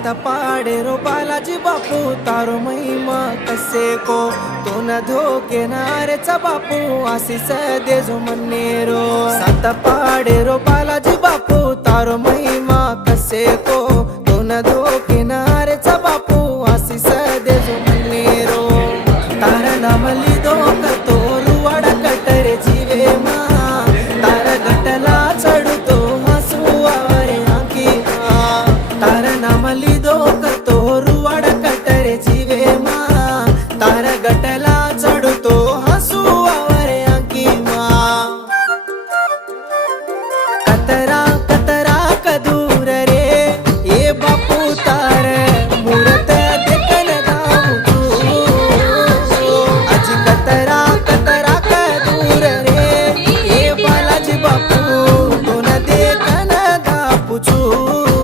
सात पाड़े रो बालाजी बापू तारो महिमा कसे को तो न धोके नारे चा बापू आशीष दे जो मन्नेरो सात पाड़े रो बालाजी बापू तारो महिमा कसे को